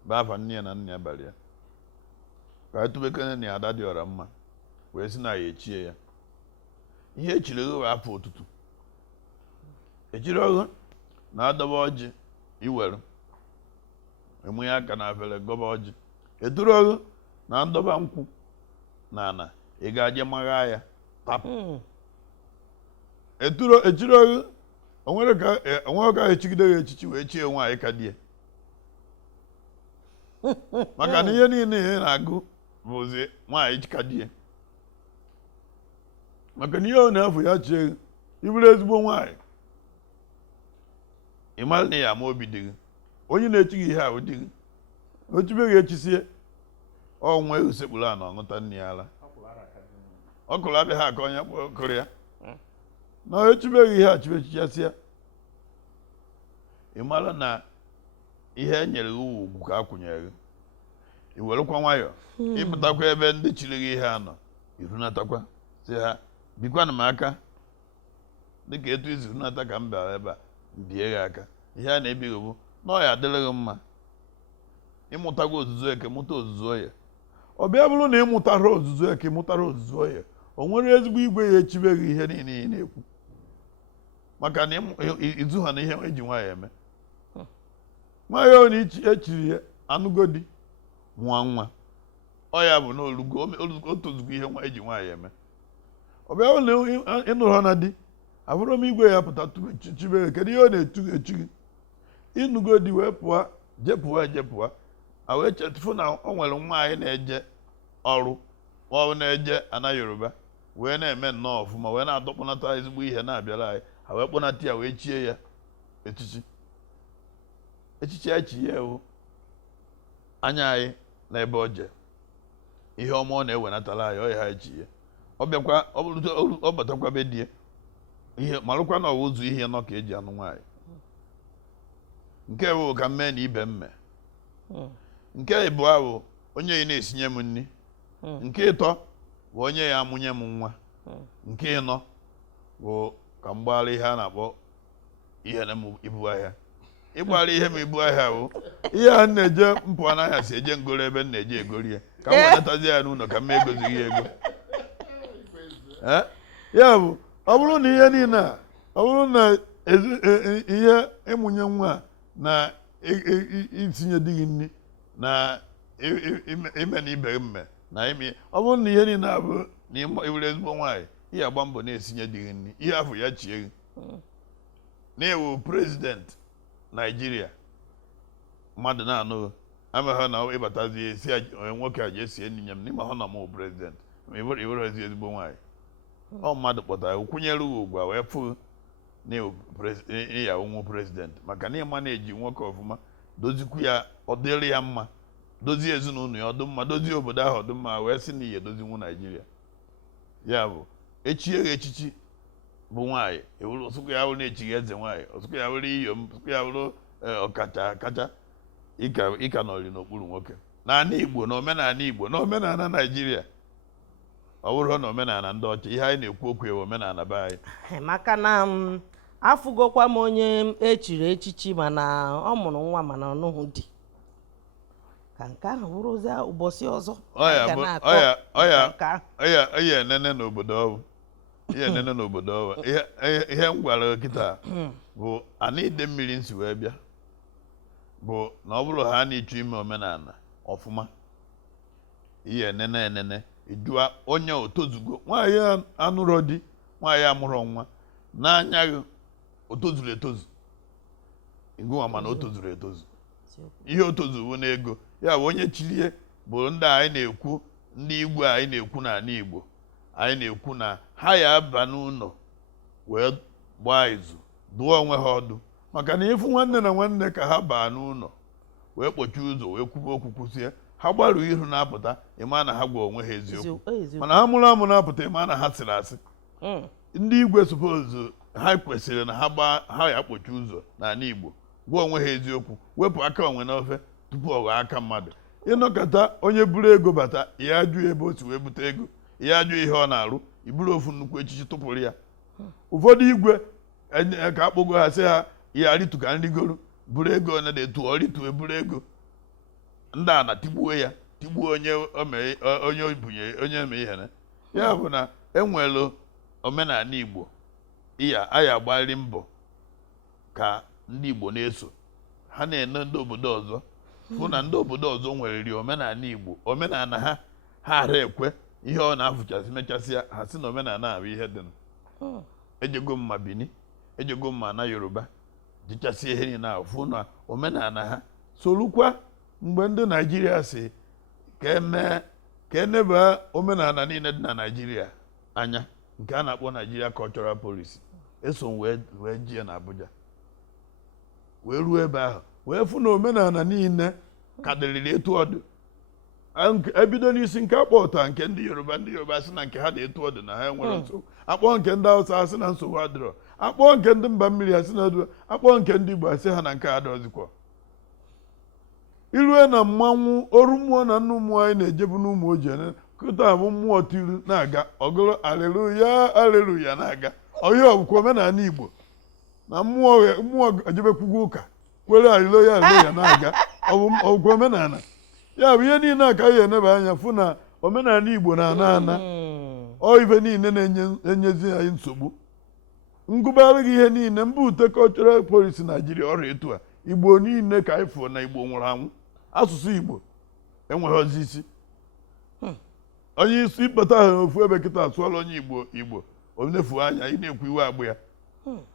bụ afa nne ya na nna ya bara ya, ka etubekene na ada dị ọra mma wee sị na ya echie ya. Ihe echiri oghe afọ ụtụtụ, echiri oghe na-adọba ọjị iwere emunye aka na afere gọba ọjị. Eturu oghe na ndọba nkwụ na ana ị ga-aje magha ya tapụ echiri oge onwere ka echigide ya echichi wee chie nwaanyị ka die maka na ihe niile ihe na-agụ bụzi nwaanyị ka die maka na ihe ọ na-afụ ya chie iburu ezigbo nwaanyị ị mara na ya ama obi dị gị onye na-echi gị ihe ahụ dị gị ochibeghị echisie ọnwa usekpuru a na ọṅụta nne ya ala ọkụrụ abịaghị aka onye kụrụ ya na echibeghị ihe achibechichasịa ị mara na ihe e nyere gị ugwu ka a kwụnyere gị i werekwa nwayọọ ịpụtakwa ebe ndị chiri gị ihe anọ irunatakwa si ha bikwana m aka dịka etu izi runata ka m bịara ebe a bie gị aka ihe a na-ebighị bụ na ọ ya adịrị gị mma ịmụtago ozuzu eke mụta ozuzu oye ọ bịa bụrụ na ịmụtara ozuzu eke mụtara ozuzu oye o nwere ezigbo igwe ya echibeghị ihe niile ị na-ekwu maka na izu ha na ihe eji nwaanyị eme nwaanyị ọ na echiri ya anụgodi nwa nwa ọ ya bụ na o tozugo ihe eji nwaanyị eme ọ bịa bụrụ na ịnụrụ ha na di abụrụ m igwe ya pụta chibeghị kedu ihe ọ na-etu echu gị ịnụgo di wee pụọ ejepụa a wee chetufu na o nwere nwaanyị na-eje ọrụ ọ na-eje ana Yoruba wee na-eme nnọọ ọfụma wee na-adọkpụnata ezigbo ihe na-abịara anyị ha wee kpọnata ya wee chie ya echichi echi ya ewu anya anyị na ebe o je ihe ọma ọ na-ewenatara anyị ọ ya ha echi ya ọ bịakwa ọ batakwa be die ihe malụkwa na ọwa ụzọ ihe nọ ka eji anụ nwaanyị nke bụ ka mmee na ibe mme nke ịbụọ bụ onye yi na-esinye m nri nke ịtọ bụ onye ya amụnye m nwa nke ịnọ bụ ka m gbara ihe a na-akpọ ihe na m ibu ahịa ịgbara ihe m ibu ahịa bụ ihe a na-eje mpụ n'ahịa si eje ngoro ebe m na-eje egori ya ka m wenatazi ya n'ụlọ ka m egozighị ego ya bụ ọ bụrụ na ihe niile a ọ bụrụ na ihe ịmụnye nwa na itinye di gị nri na ime na ibe mme na ime ọ bụrụ na ihe niile abụ na iwere ezigbo nwaanyị ihe agba mbọ na-esinye di gị nri ihe afọ ya chie gị na-ewu prezident Naijiria mmadụ na-anụ amaghị na ịbatazi esi onye nwoke a ji esie nri nye m n'ime ahụ na mụ prezident iwere ezi ezigbo nwaanyị ọ mmadụ kpọtara kwụnyere gị ugwu a wee fụ ịya nwa prezident maka na ịma na-eji nwoke ọfụma dozikwu ya ọ dịrị ya mma dozie ezinụlọ ya ọdụ mma dozie obodo ahụ ọdụ mma wee sị na ihe dozinwu Naijiria ya bụ echie gị echichi bụ nwaanyị ọsụkụ ya bụrụ na-echighị eze nwaanyị ọsụkụ ya bụrụ iyom ọsụkụ ya bụrụ ọkacha ịka nọrị n'okpuru nwoke n'ala Igbo na omenala Igbo na omenala Naijiria ọ bụrụ na omenala ndị ọcha ihe anyị na-ekwu okwu ewe omenala be anyị maka na afụgokwa m onye echiri echichi mana ọ mụrụ nwa mana ọ nụghị di ka nke ahụ bụrụzi ụbọchị ọzọ ọya enene n'obodo ọbụ ihe enene n'obodo ọbụ ihe m gwara kịta bụ ana ide mmiri nsi wee bịa bụ na ọ bụrụ ha na-ịchụ ime omenala ọfụma ihe enene ijụa onye otozugo nwaanyị anụrụ di nwaanyị amụrụ nwa n'anya gị o tozuru etozu ịgụnwa mana o tozuru etozu ihe o tozuru n'ego ya bụ onye chilie bụ ndị anyị na-ekwu ndị Igbo anyị na-ekwu n'ala Igbo anyị na-ekwu na ha ya aba n'ụlọ wee gbaa izu dụọ onwe ha ọdụ maka na ịfụ nwanne na nwanne ka ha baa n'ụlọ wee kpochie ụzọ wee kwuba okwu kwụsie ha gbaru ihu na-apụta ịma na ha gwa onwe ha eziokwu mana ha mụrụ amụ na-apụta ịma na ha sịrị asị ndị Igwe suppose ha kwesịrị na ha ya kpochi ụzọ n'ala Igbo gwa onwe ha eziokwu wepụ aka onwe n'ofe tupu ọ ghọọ aka mmadụ ịnọkọta onye buru ego bata ya ajụ ebe o si wee bute ego ya ajụ ihe ọ na-arụ iburu ofu nnukwu echichi tụpụrụ ya ụfọdụ igwe ka akpọgo ha sị ha ya ritu ka nrigoro buru ego onye na-etu ọ ritu eburu ego ndị a na tigbuo onye obunye onye eme ihe ya bụ na enwelu omenala Igbo anyị agbarị mbọ ka ndị Igbo na-eso ha na-ene ndị obodo ọzọ hụ na ndị obodo ọzọ nwereri omenala Igbo omenala ha ara ekwe ihe ọ na-afụchasị mechasị ya ha sị na omenala abụ ihe dị ejego mma Bini ejego mma na Yoruba jichasị ihe niile ahụ fụ na omenala ha solukwa mgbe ndị Naijiria si ka eneba omenala niile dị na Naijiria anya nke a na-akpọ Nigeria Cultural Policy eso wee jie na Abuja wee ruo ebe ahụ wee fụ na omenala niile ka dịrịrị etu ọdụ ebido n'isi nke akpọ ụta nke ndị Yoruba sị na nke ha dị etu ọdụ na ha enwere nsogbu akpọ nke ndị Hausa asị na nsogbu adịrọ akpọ nke ndị mba mmiri asị na ọdụ akpọ nke ndị Igbo asị ha na nke adọzikwa ilue na mmanwụ oru mmụọ na nnu mmụọ anyị na-ejebu n'ụmụ ojii kụta bụ mmụọ tiri na-aga ọgụrụ aleluya aleluya na-aga ọhịa ọbụkwa omenala Igbo na mmụọ ejebekwugo ụka kwere aleluya aleluya na-aga ọbụkwa omenala ya bụ ihe niile a ka anyị eneba anya fụ na omenala Igbo na-ana ọ ife niile na-enyezi anyị nsogbu ngụbarị gị ihe niile mba ute Cultural Policy Naijiria ọrịa etu a Igbo niile ka anyị fụọ na Igbo nwụrụ anwụ asụsụ Igbo enweghịzi isi onye isi ịkpata ha n'ofu ebe kịta asụọla onye Igbo onefu anya ị na-ekwu iwe agbụ ya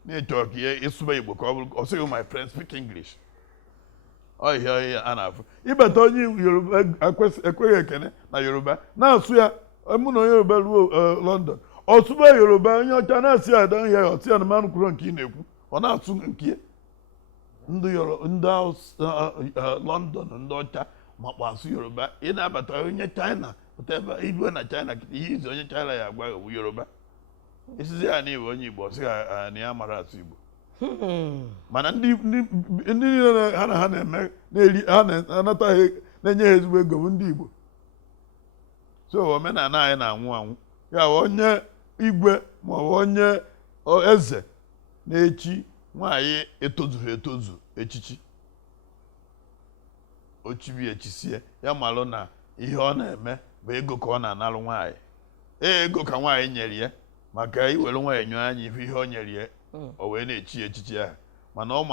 na-echọ ka ihe ịsụba Igbo ka ọ bụrụ ọ sịghị my friend speak English ọhịa a na-afụ ịbata onye Yoruba ekweghị ekene na Yoruba na-asụ ya mụ na onye Yoruba ruo London ọ sụba Yoruba onye ọcha na-asị ada ihe ya ọtị ya na mmanụ kwuru nke ị na-ekwu ọ na-asụ nke ndị London ndị ọcha makpa asụ Yoruba ị na-abata onye China pụta ebe iruo na China ihe izi onye China ya agwa bụ Yoruba isizi ya n'iwe onye Igbo ọsị na ya mara asụ Igbo mana ndị niile ha na ha na-eme ha na-anata ha na-enye ha ezigbo ego bụ ndị Igbo so omenala anyị na-anwụ anwụ ya onye igwe maọbụ onye eze na-echi nwaanyị etozuru etozu echichi ochibi echisie ya malụ na ihe ọ na-eme bụ ego ka ọ na-analụ nwaanyị ego ka nwaanyị nyere ya maka iwere nwaanyị nyụọ anya ihe ọ nyere ya o wee na-echi echichi ahụ mana ọ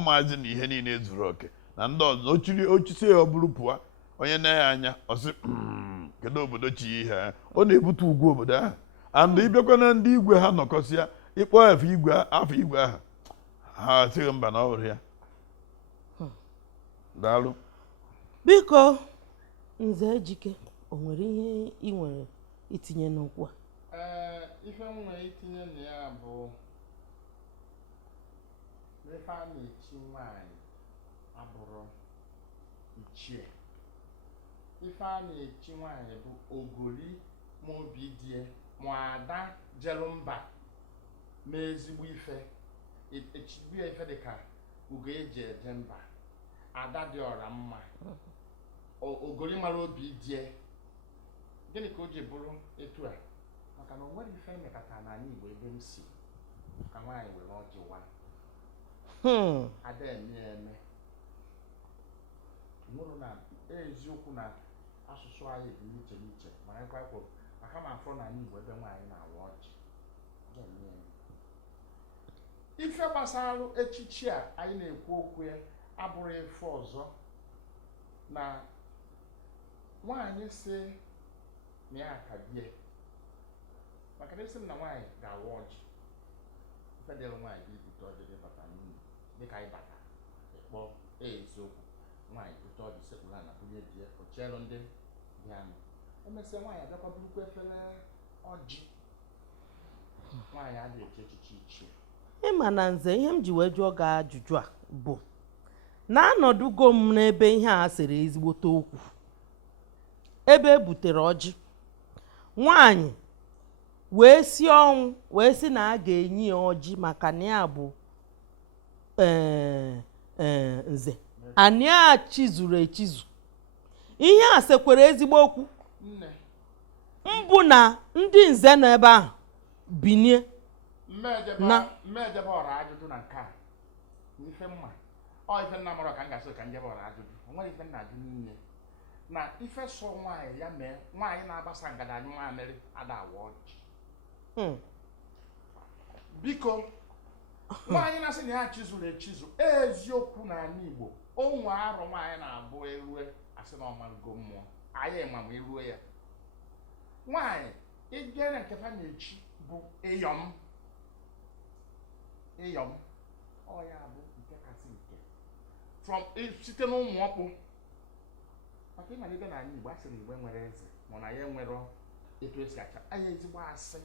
maazị na ihe niile zuru oke na ndị ọzọ ochisi ya ọ bụrụ pụọ onye na ya anya ọsị kedu obodo chi ihe ha ọ na-ebute ugwu obodo ahụ and ịbịakwa na ndị igwe ha nọkọsịa ịkpọ afọ igwe ahụ ha asịghị mba na ọ hụrụ ya daalụ biko Nze Ejike o nwere ihe ị nwere itinye n'okwu a ife m nwere itinye na ya bụ ife a na-echi nwaanyị abụrụ ichie ife a na-echi nwaanyị bụ ogori ma obi die ma ada jelu mba ma ezigbo ife echigbu ya ife dịka ugo eji eje mba ada dị ọra mma ogori mara obi die gịnị ka o ji bụrụ etu a maka na o nwere ife emekata n'ala Igbo ebe m si ka nwaanyị were ọjị wa ada eme nwụrụ na eziokwu na asụsụ anyị dị n'iche n'iche ma anyị kwakwo maka ma afọ n'ala Igbo ebe nwaanyị na-awa ọjị ife gbasara echichi a anyị na-ekwu okwu ya abụrụ ife ọzọ na nwaanyị si na ya ka bie maka na esi m na nwaanyị ga-awa ọjị ife dịrị nwaanyị bụ ibute ọjị dị bata n'ụlọ dịka anyị bata ịkpọ eziokwu nwaanyị bute ọjị sekpụla na bunye di ya ochielu ndị dị anụ emesịa nwaanyị abịakwa burukwa efere ọjị nwaanyị adịghị eche echichi ichie ịma na Nze ihe m ji wee jụọ gị ajụjụ a bụ na anọdụgo m n'ebe ihe a sịrị ezigbote okwu ebe e butere ọjị nwaanyị wee si ọnwụ wee si na a ga-enye ya ọjị maka na ya bụ Nze anyị a chizuru echizu ihe a sekwere ezigbo okwu mbụ na ndị Nze nọ ebe ahụ binie mmejebe ọra ajụjụ na nke a ife mma ọ ife nna mara ka m ga-asị ka njebe ọra ajụjụ o nwere ife nna ajụ n'ime na ife sọ nwaanyị ya mee nwaanyị na-agbasa ngadanyụ mamịrị ada awa ọjị biko nwaanyị na-asị na ya chizuru echizu eziokwu n'ala Igbo onwe arụ nwaanyị na-abụ erue asị na ọmago mmụọ anyị ma erue ya nwaanyị ịgere nke fa na-echi bụ ịyọm ọ ya bụ nke kasị nke from site n'ụmụ ọkpụ maka ịmalite na anyị Igbo asịrị Igbo nwere eze ma na ya nwere etu esi acha anya ezigbo asị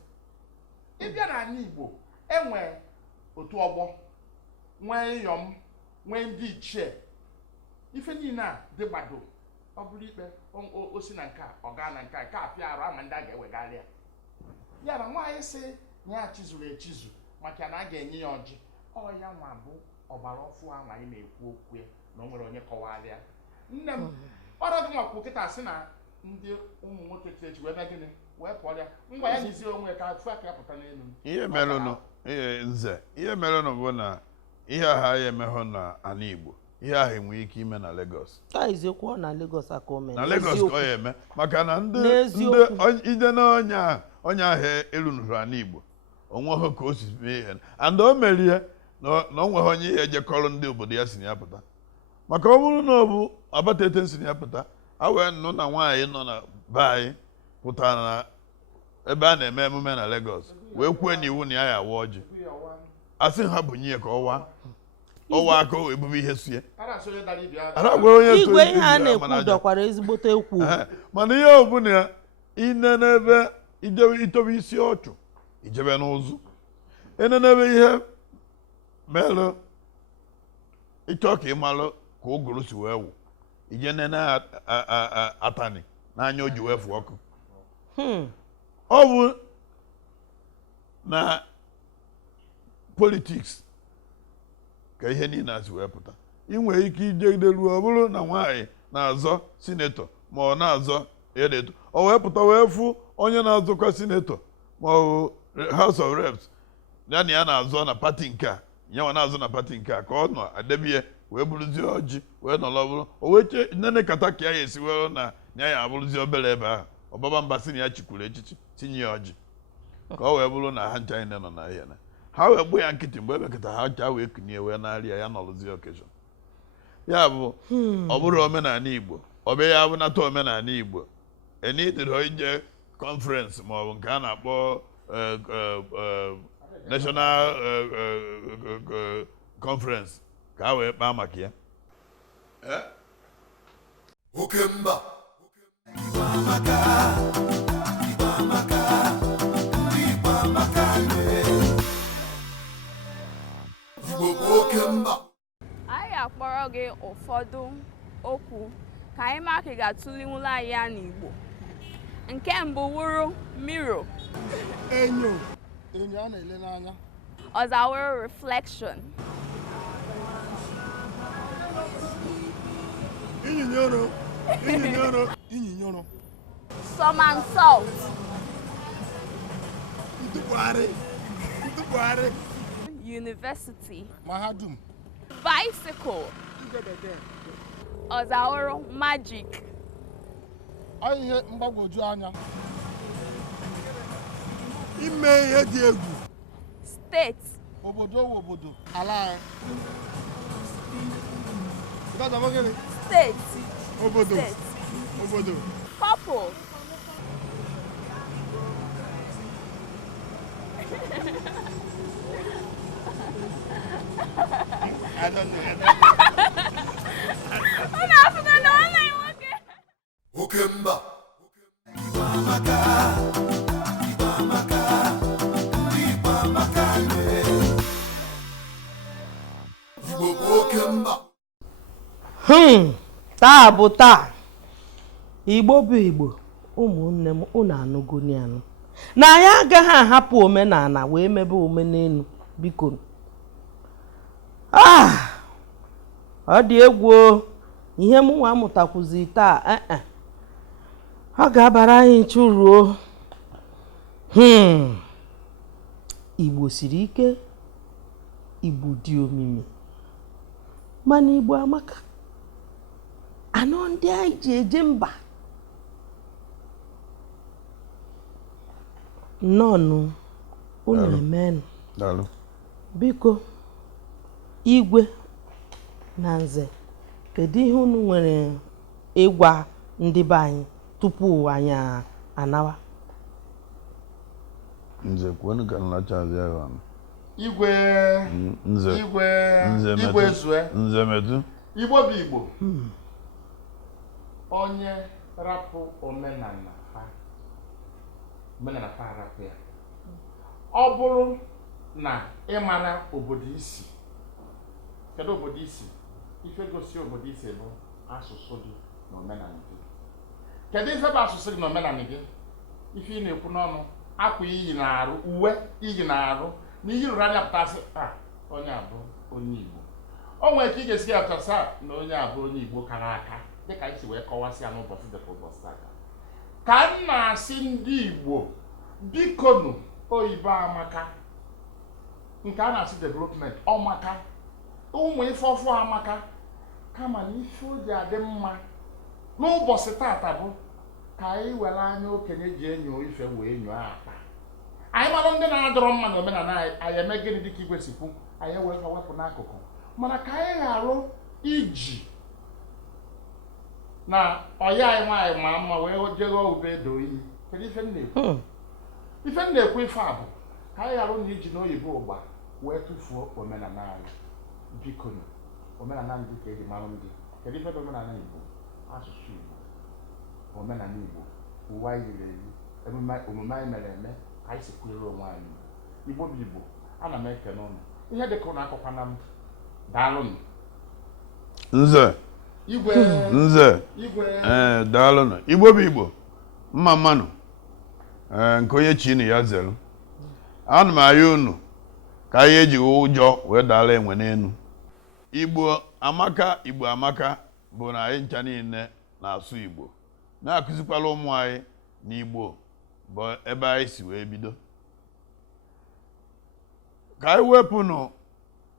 ịbịa na anyị Igbo enwe otu ọgbọ nwee ịyọm nwee ndị ichie ife niile a dị gbado ọ bụrụ ikpe o si na nke a ọ gaa na nke a nke a pịa arụ ama ndị a ga-ewegharị ya na nwaanyị sị na ya chizuru echizu maka na a ga-enye ya ọjị ọ ya nwa bụ ọgbara ọfụ ahụ anyị na-ekwu okwu ya na o nwere onye kọwara ya nne m ọrọdụ nwakwu kịta sị na ndị ụmụ nwoke chechi wee mee gịnị wee pụọ ya ngwa ya nyizie onwe ka afụ aka ya pụta n'elu ihe merenụ bụ na ihe aha ya emeghụ na ala Igbo ihe ahụ enwe ike ime na Lagos eziokwu na Lagos aka ome na Lagos ka ọ ya eme maka na ndị ide na onye ahụ erunuru ala Igbo onweghị ka o si mee ihe and o merie na o nweghị onye ihe ejekọrọ ndị obodo ya si na ya pụta maka ọ bụrụ na ọ bụ Abatete si na ya pụta a wee nụ na nwaanyị nọ na be anyị pụtara na ebe a na-eme emume na Lagos wee kwuo n'iwu na ya awa ọjị asị ha bunye ya ka ọwa aka o ebube ihe sie igwe ihe a na-ekwu dọkwara ezigbote ekwu mana ihe ọ bụla ine n'ebe itobe isi ọchụ ijebe n'ụzụ ene n'ebe ihe merụ ịchọ ka ịmalụ ka ụgụrụ si wee wụ ije nene atani n'anya o ji wee fụ ọkụ ọ bụ na politiks ka ihe niile si wee pụta ị nwere ike ijegide ruo ọ bụrụ na nwaanyị na-azọ sinetọ ma ọ na-azọ edeto o wee pụta wee fụ onye na-azọkwa sinetọ ma ọ bụ House of Reps ya na ya na-azọ na pati nke a nyanwa na-azọ na pati nke a ka ọ nọ adebie wee bụrụzie ọjị wee nọrọ bụrụ o wee chee nene kata ka ya esi were na ya abụrụzie obere ebe ahụ ọbaba mba si na ya chikwuru echichi tinye ya ọjị ka ọ wee bụrụ na ha ncha nọ na ihe na ha wee gbu ya nkịtị mgbe ebekọta ha ncha wee kunie wee narịa ya nọrụzie okeshọn ya bụ ọ bụrụ omenala Igbo ọ bụ ya bụ nata omenala Igbo enidịrị ije conference ma ọ bụ nke a na-akpọ national conference ka a wee kpaa maka ya oke mba anyị akpọrọ gị ụfọdụ okwu ka anyị maka ị ga-atụlinwula anyị ya n'Igbo. Nke mbụ wụrụ mirror, enyo a na-ele n'anya. ọzọ wụrụ reflection, Inyinyoro. some and salt, Ntụgharị. university, Mahadum. bicycle, ọzọ wụrụ magic, Ọ ihe mgbagwoju anya. Ime ihe dị egwu. state, Obodo ala anyị. state, Obodo. state, Obodo. couple, I don't know. Unu afụgo na ọ na nwoke. oke mba Igbo bụ oke mba taa bụ taa Igbo bụ Igbo ụmụnne m unu anụgoni anụ na anyị agaghị ahapụ omenala wee mebe omenelu biko ọ dị egwu ihe m nwa amụtakwuzi taa ọ ga-abara anyị nchuruo Igbo siri ike Igbo dị omimi mana Igbo amaka anọ ndị anyị ji eje mba nnọọnụ unu emenụ biko Igwe na Nze kedu ihe unu nwere ịgwa ndị be anyị tupu anyị anawa? Nze kwenu ka nlachazi ya ọnụ. Igwe Nze. Igwe Ezue. Nze metu. Igbo bụ Igbo. Onye rapụ omenala fa rapụ ya. Ọ bụrụ na ị mara obodo isi, kedu obodo isi? Ife gosi obodo isi bụ asụsụ gị na omenala gị. Kedu ife bụ asụsụ gị na omenala gị? Ife ị na-ekwu n'ọnụ, akwa iyi na-arụ, uwe iyi na-arụ, na iyi rụrụ anya pụtasị, onye abụ onye Igbo. O nwere ka ị ga-esi apụtasị na onye abụ onye Igbo kara aka, dịka isi wee kọwasị ya n'ụbọchị dịka ụbọchị aka. Ka m na-asị ndị Igbo, bikonu, oyibo amaka, nke a na-asị development ọmaka, ụmụ ife ọfụ amaka, kama na ife o ji adị mma n'ụbọchị tata bụ ka anyị were anya okenye ji enyo ife wee nyoo akpa. Anyị mara ndị na-adọrọ mma na omenala anyị eme gịnị dịka igwe si kwu, anyị wee ka wepụ n'akụkụ, mana ka anyị ghara iji na ọya anyị nwaanyị ma mma wee jego ube edo iyi. Kedu ife m na-ekwu? Ife m na-ekwu ife a bụ ka anyị ghara na iji n'oyibo ụgba wee tụfuo omenala anyị. Biko na omenala ndị ka eji mara ndị. Kedu ife bụ omenala Igbo? Asụsụ Igbo, omenala Igbo, uwe anyị yiri eyi, omume anyị mere eme, ka anyị si kwere onwe anyị. Igbo bụ Igbo, ana m ekene ụnụ. Ihe dịka ụnụ akọkwana m, daalụnụ. Nze. Nze. Daalụnụ. Igbo bụ Igbo, mma mmanụ, nke onye chi na ya zelu. Ana m ayọ unu ka anyị eji ụjọ wee daala enwe n'enu. Igbo amaka bụ na anyị ncha niile na-asụ Igbo, na-akụzikwala ụmụ anyị na Igbo bụ ebe anyị si wee bido. Ka anyị wepụnụ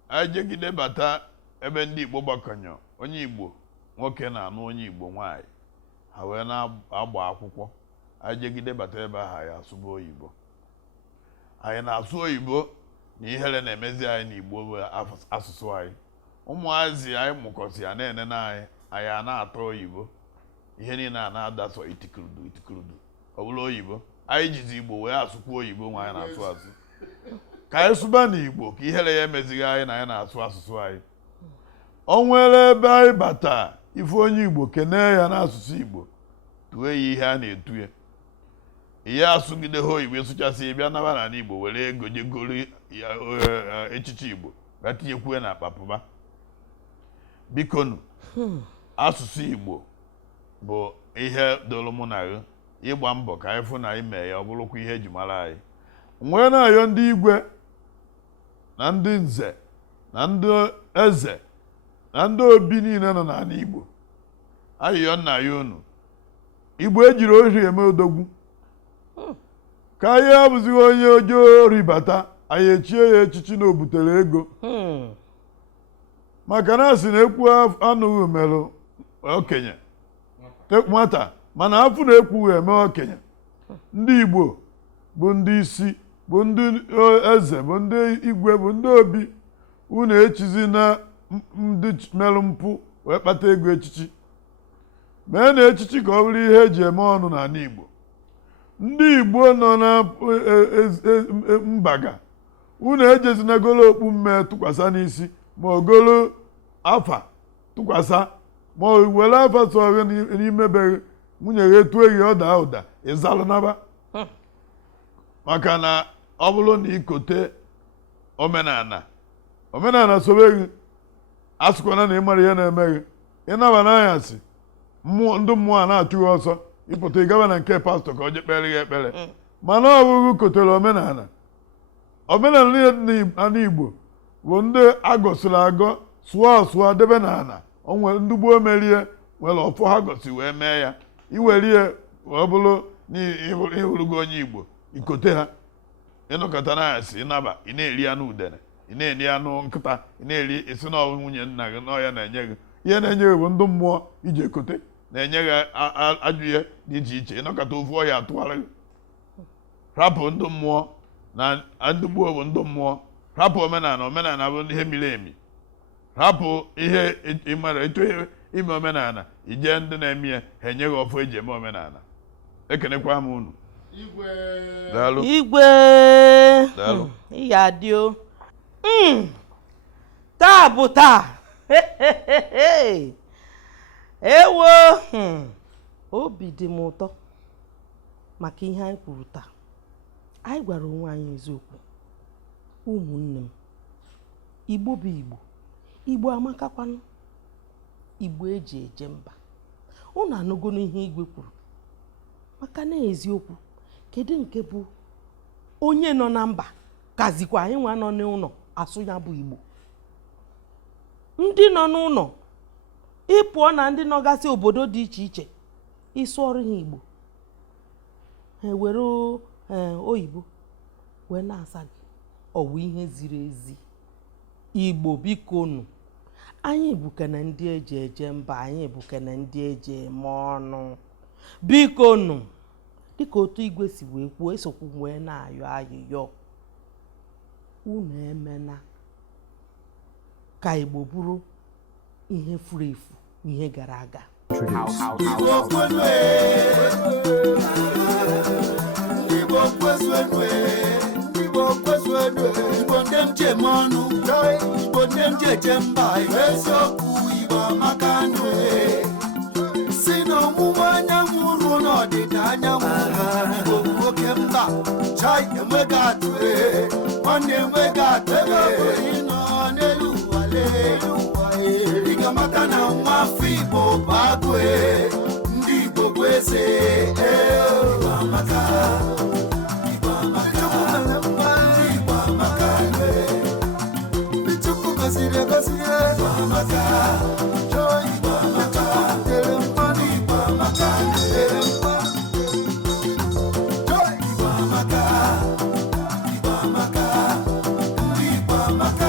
anyị jegide bata ebe ndị Igbo gbakọnyọ, onye Igbo nwoke na-anụ onye Igbo nwaanyị, ha wee na-agba akwụkwọ. Anyị jegide bata ebe ahụ anyị asụba oyibo. Anyị na-asụ oyibo na ihere na-emezi anyị n'Igbo bụ asụsụ anyị. Ụmụazị anyị mụkọsị ya na-enene anyị a na-atọ oyibo. Ihe niile a na-adasọ itikurudu ọ bụla oyibo. Anyị jizi Igbo wee asụkwa oyibo nwa anyị na-asụ asụ. Ka anyị sụba n'Igbo ka ihere ya emezighị anyị na anyị na-asụ asụsụ anyị. O nwere ebe anyị bata ife onye Igbo kenee ya n'asụsụ Igbo, tue ya ihe a na-etu ya. Ihe asụgide ha oyibo esụchasị bịa naba n'ala Igbo were ego jegoro echichi Igbo ga tinyekwue na akpapụba. Bikonu, asụsụ Igbo bụ ihe doro mụ na gị ịgba mbọ ka anyị fụ na anyị mee ya ọ bụrụkwa ihe eji mara anyị. Nwee na-ayọ ndị igwe na ndị nze na ndị eze na ndị obi niile nọ n'ala Igbo. Ayịyọ nna ya unu, Igbo ejiri ohi eme odogwu. Ka anyị abụzighị onye ojoo ribata anyị echie ya echichi na o butere ego. Maka na asị na-ekwu anụghị merụ okenye nwata, mana afụ na-ekwughị eme okenye. Ndị Igbo bụ ndị isi, bụ ndị eze, bụ ndị igwe, bụ ndị obi. Unu echizi na ndị merụ mpụ wee kpata ego echichi. Mee na echichi ka ọ bụrụ ihe eji eme ọnụ n'ala Igbo. Ndị Igbo nọ na mbaga, unu ejezinagolo okpu mme tụkwasa n'isi, ma ogolo afa tụkwasa, ma were afa sọrọ n'ime be nwunye gị etu eghị ọda ụda ịzalụ naba. Maka na ọ bụrụ na ikote omenala sobe gị, asụkwana na ịmara ihe na-eme gị, ịnaba n'anyasị ndị mmụọ a na-achụ gị ọsọ, ịpụta ịgaba na nke pastọ ka o je kpere gị ekpere. Mana ọ bụghị kotere omenala niile n'ala Igbo bụ ndị agọsiri agọ, sụọ ọsụọ debe n'ala. O nwere ndị gboo merie nwere ọfọ ha gosi wee mee ya, iwere ihe ọ bụrụ na ịhụrụgo onye Igbo ikote ha, ịnọkọta n'anyasị ịnaba, ị na-eri anụ udene, ị na-eri anụ nkịta, ị na-eri isi na nwunye nna gị n'ọya na-enye gị. Ihe na-enye gị bụ ndị mmụọ iji ekote na-enye gị ajụ ihe dị iche iche. Ịnọkọta ofu ọya atụgharị gị. Rapụ ndị mmụọ na ndị gboo bụ ndị mmụọ. Rapụ omenala bụ ihe miri emi. Rapụ ihe ịmara etu ime omenala, ije ndị na-eme ya ha enye gị ọfọ eji eme omenala. Ekenekwa m unu. Daalụ. Igwe. Daalụ. Iya dio. Taa bụ taa. Ewo. Obi dị m ụtọ maka ihe anyị kwuru taa. Anyị gwara onwe anyị eziokwu. Ụmụnne m, Igbo bụ Igbo. Igbo amakakwanụ. Igbo eji eje mba. Unu anụgo n'ihe Igwe kwuru. Maka na eziokwu, kedu nke bụ onye nọ na mba kazikwa anyị nwa nọ n'ụlọ asụ ya bụ Igbo. Ndị nọ n'ụlọ ịpụọ na ndị nọgasị obodo dị iche iche ịsụ ọrụ ha Igbo. Ha were oyibo wee na-asa gị. Ọwụ ihe ziri ezi. Igbo biko nụ. Anyị bukana ndị eji eje mba, anyị bukana ndị eji eme ọnụ. Biko nụ. Dịka otu Igwe si wee kwuo, esokwu wee na-ayọ ayịyọ. Unu emena ka Igbo bụrụ ihe furu efu, ihe gara aga. Si n'ọwụwa anyanwụ ruo n'ọdịda anyanwụ Igbo bụ oke mba. Chai enweghị atụ nwanne enweghị atụ ịnọ n'elu ụwa ị ga-amata na nwa afọ Igbo bụ agụ ndị Igbo bụ eze. Igbo amaka. Igbo amaka. Igbo amaka. Chukwu gọziri egozi. Igbo amaka. Igbo amaka. Igbo amaka. Igbo amaka. Igbo amaka. Ndị Igbo amaka.